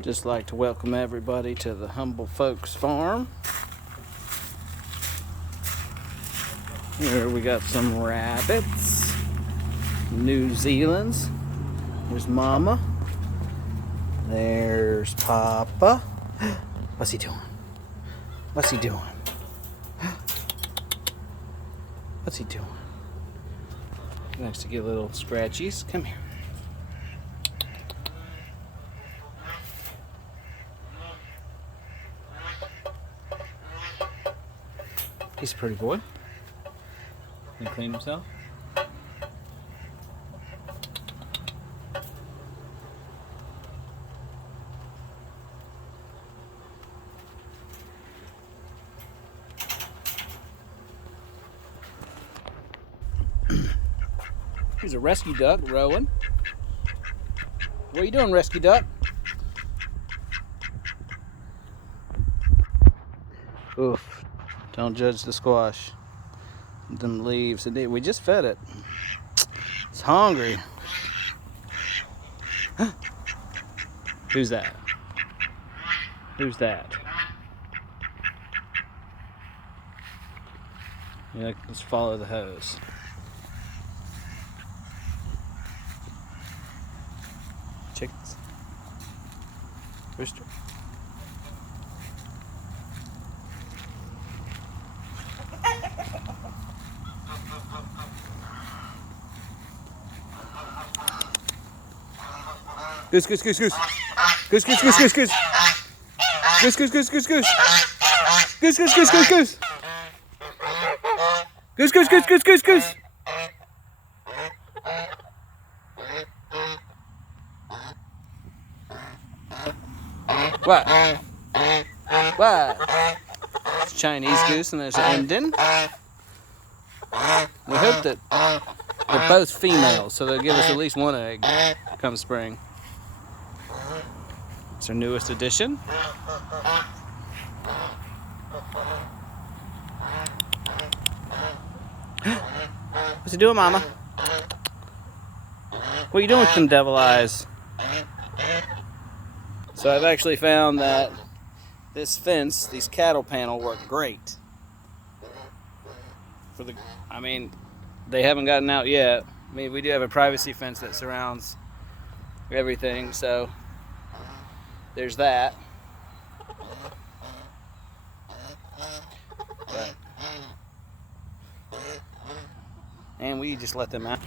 Just like to welcome everybody to the Humble Folks Farm. Here we got some rabbits, New Zealand's. There's Mama. There's Papa. What's he doing? What's he doing? What's he doing? He likes to get little scratchies. Come here. He's a pretty boy. Can he clean himself? He's a rescue duck, Rowan. What are you doing, rescue duck? Oof. Don't judge the squash. Them leaves. We just fed it. It's hungry. Who's that? Who's that? Yeah, let's follow the hose. Chickens. Rooster. Goose, goose, goose, goose. Goose, goose, goose, goose, goose. Goose, goose, goose, goose, goose. Goose, goose, goose, goose, goose. Goose, goose, goose, goose, goose, goose. What? What? It's Chinese goose and there's an Indian. We hope that they're both females, so they'll give us at least one egg come spring. It's our newest addition. What's he doing, Mama? What are you doing with them devil eyes? So I've actually found that this fence, these cattle panel, work great. They haven't gotten out yet. I mean, we do have a privacy fence that surrounds everything, so there's that. And we just let them out.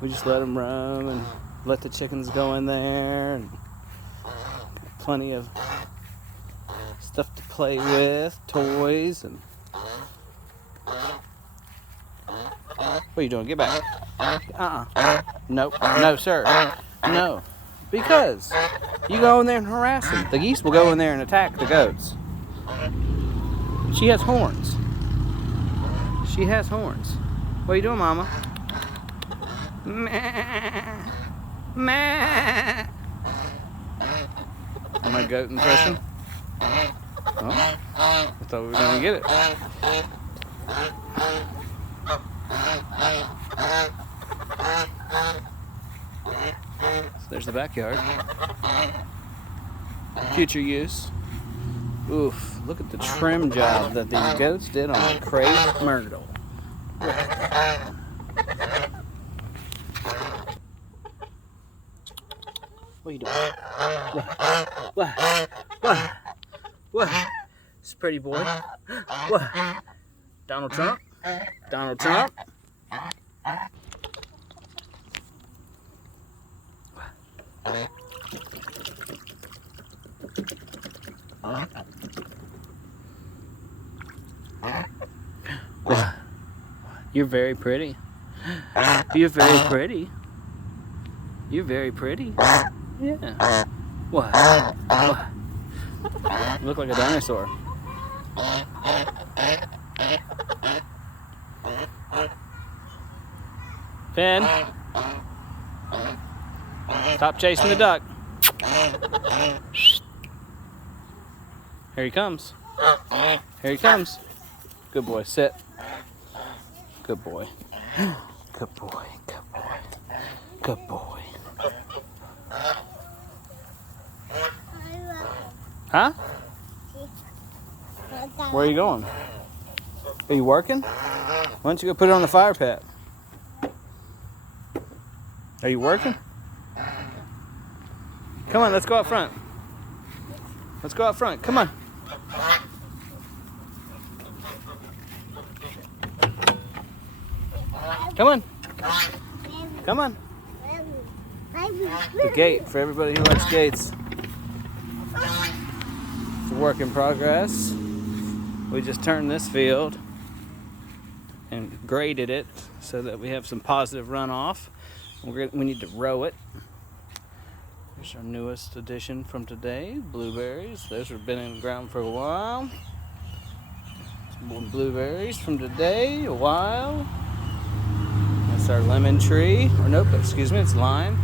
We just let them roam and let the chickens go in there, and plenty of stuff to play with, toys, and what are you doing? Get back. Nope. No, sir. No. Because you go in there and harass them. The geese will go in there and attack the goats. She has horns. She has horns. What are you doing, Mama? Meh. Meh. Am I goat impression? Oh, I thought we were going to get it. So there's the backyard. Future use. Oof, look at the trim job that these goats did on a crepe myrtle. What are you doing? What? It's a pretty boy. What? Donald Trump? Donald Trump? What? You're very pretty. You're very pretty. You're very pretty. Yeah. What? What? You look like a dinosaur. Finn. Stop chasing the duck. Here he comes. Here he comes. Good boy. Sit. Good boy. Good boy. Good boy. Good boy. Huh? Where are you going? Are you working? Why don't you go put it on the fire pit? Are you working? Come on, let's go out front. Let's go out front. Come on. Come on. Come on. The gate for everybody who likes gates. It's a work in progress. We just turned this field and graded it so that we have some positive runoff. We need to row it. Here's our newest addition from today, blueberries. Those have been in the ground for a while. Some more blueberries from today, a while. That's our lemon tree, or nope, excuse me, it's lime.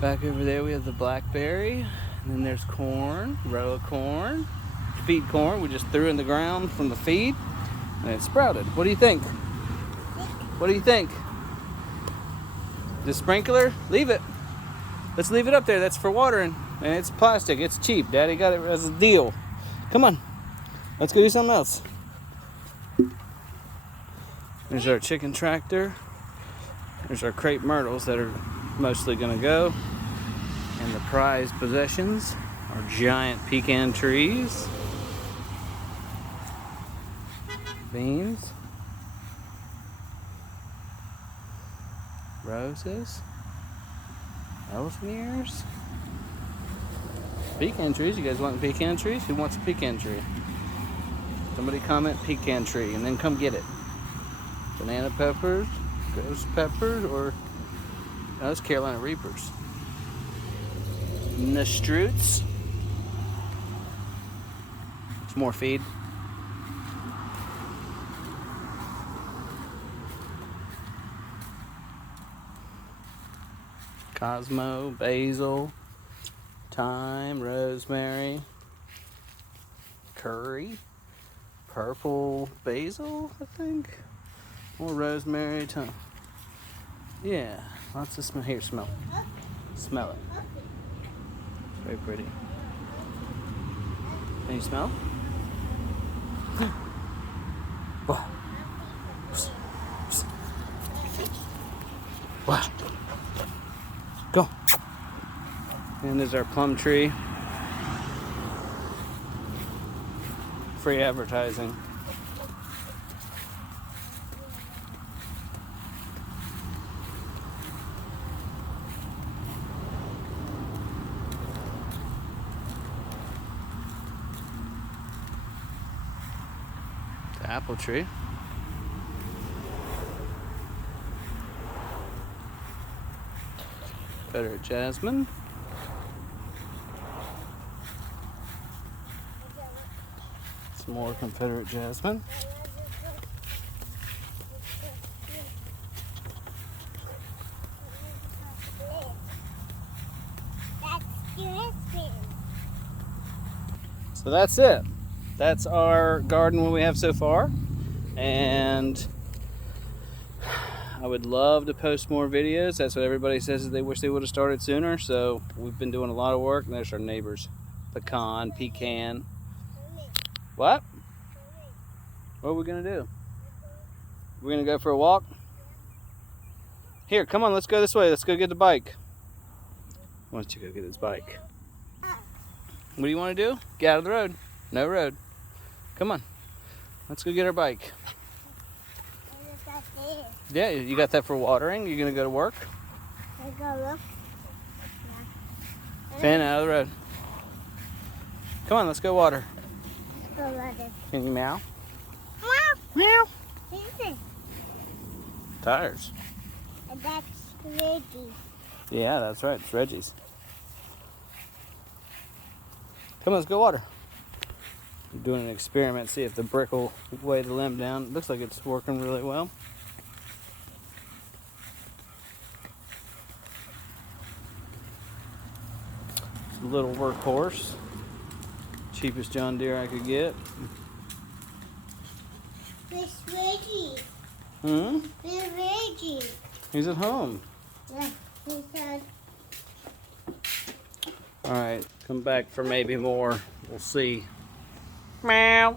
Back over there we have the blackberry, and then there's corn, row of corn, feed corn. We just threw in the ground from the feed, and it sprouted. What do you think? What do you think? The sprinkler? Leave it. Let's leave it up there. That's for watering, and it's plastic. It's cheap. Daddy got it as a deal. Come on, let's go do something else. There's our chicken tractor. There's our crepe myrtles that are mostly gonna go. And the prized possessions are giant pecan trees, beans, roses, elephant ears, pecan trees. You guys want pecan trees? Who wants a pecan tree? Somebody comment pecan tree and then come get it. Banana peppers, ghost peppers, or no, it's Carolina Reapers. Nastroots. Some more feed. Cosmo, basil, thyme, rosemary, curry, purple basil, I think. More rosemary, thyme. Yeah, lots of smell. Here, smell. Smell it. Very pretty. Can you smell? Wow. Wow. Go. And there's our plum tree. Free advertising. The apple tree. Confederate jasmine. Some more Confederate jasmine. So that's it. That's our garden what we have so far. And I would love to post more videos. That's what everybody says, that they wish they would have started sooner. So we've been doing a lot of work. And there's our neighbors. Pecan. What? What are we gonna do? We're gonna go for a walk? Here, come on, let's go this way. Let's go get the bike. Why don't you go get his bike? What do you want to do? Get out of the road. No road. Come on. Let's go get our bike. Yeah, you got that for watering? You gonna go to work? Finn, out of the road. Come on, let's go water. Can you meow? Meow. Tires. That's Reggie. Yeah, that's right. It's Reggie's. Come on, let's go water. I'm doing an experiment, see if the brick will weigh the limb down. It looks like it's working really well. It's a little workhorse. Cheapest John Deere I could get. Where's Reggie? Hmm? Where's Reggie? He's at home. Yeah, he said. All right, come back for maybe more. We'll see. Meow.